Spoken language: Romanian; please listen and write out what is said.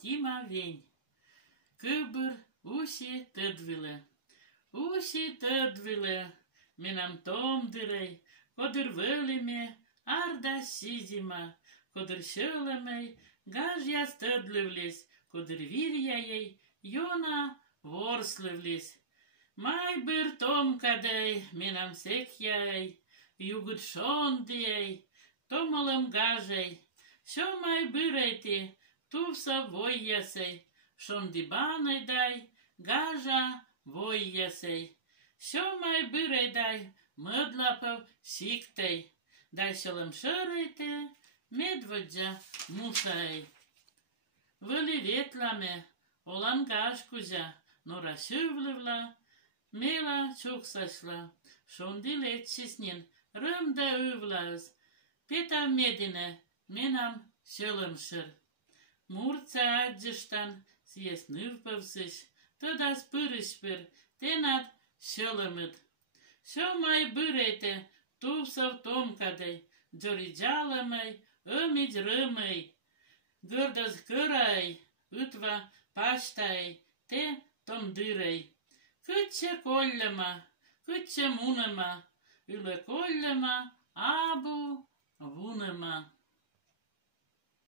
Tima veni. Câbăr uși tădvile, minam tomdărei, codăr vălime, arda sizima, codăr șălămei, gajia stădlăvles, codăr virja ei, jona vorslăvles. Mai băr tomkadei, minam sekjai, jugud šondijai, tomolam gajai, šo mai bărăite, tuvsa vojjasei, šondi banai dai, gaja vojjasei. Šo mai bărăi dai, mădlapăv siktei, dai šălăm šărăite, medvodja musai. Văli vetlame, olan gajkuja, nora šывlăvla, mela čuksasla, šondi letsisnin, rõmda õvlas, peta medine, menam šălămšăr. Murtsa adjăștan, sies năvpăvsăș, tădas părășpăr, tenat šălămăd. Šo mai bărăite, tuvsăv tomkadei, джоридžalămăi, ămici rămăi, gărdas cărai, ытva paștai, te tomdırăi. Câtce kollema, câtce munema, ylä kollema, abu vunema.